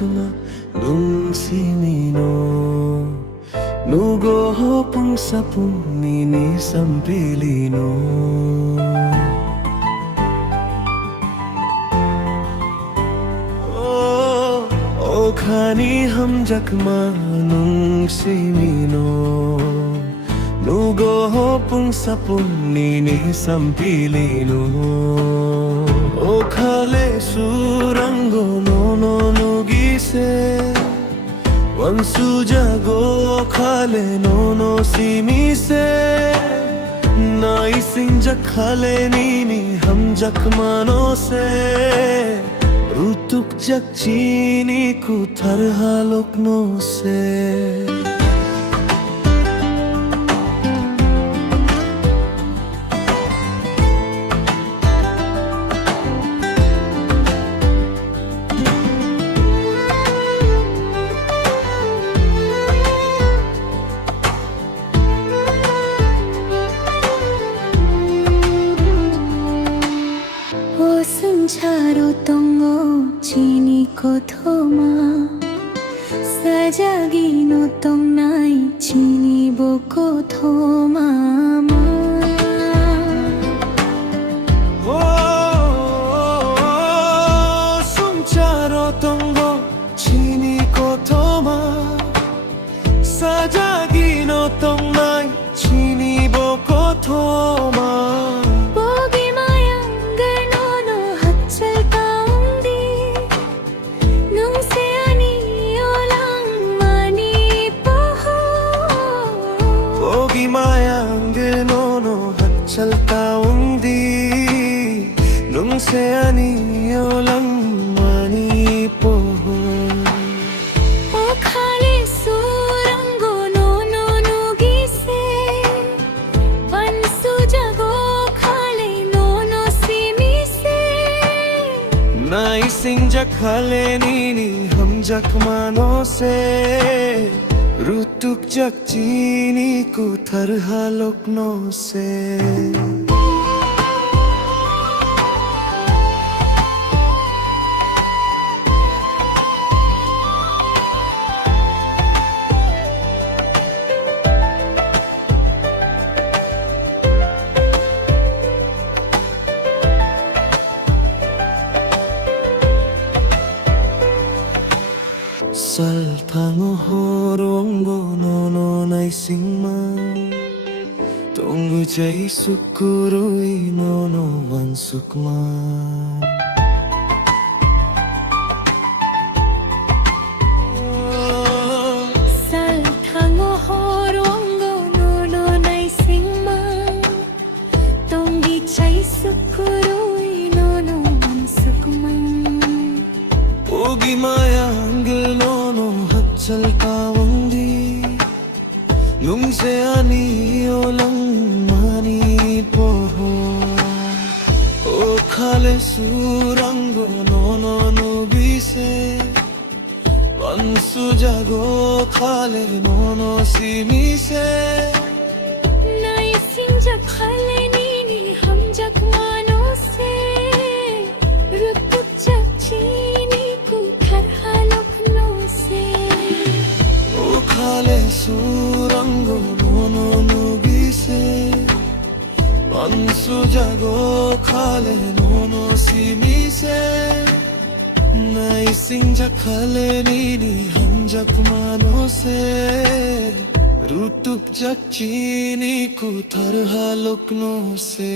hamjakma lungsimino nugo hopung sapung nini sampilino o khani hamjakma lungsimino nugo hopung sapung nini sampilino o khale surango nono nugise wansu jago khale nono simise nai sinjak khale nini hamjak mano se rutuk jak chini ku tharha lokno se संसारो tongo chini ko thoma sajagino tong nai chini boko thoma संसारो tongo chini ko thoma sajagino tong nai chini boko thoma Mayangge nono hachalta undi nung se ani olang mani poho o khale surango nono nugise vansu jago khale nono simise nai sinjak khale nini hamjak mano se rutuk jak chini ku tharha lokno se sal thango horongbo nono nai singma tongu chai sukurui nono wansukma sal thango horongo nono nai singma tongi chai sukurui nono wansukma ogi maya nono hachalta undi nung se ani olang mani poho o khale surango nono nubise vansu jago khale nono simise nai sinjak khale nini hamjak mano se rutuk jak chini ku tharha lokno se o khale surango nono nugise vansu jago khale nono simise nai sinjak khale nini hamjak mano se rutuk jak chini ku tharha lokno se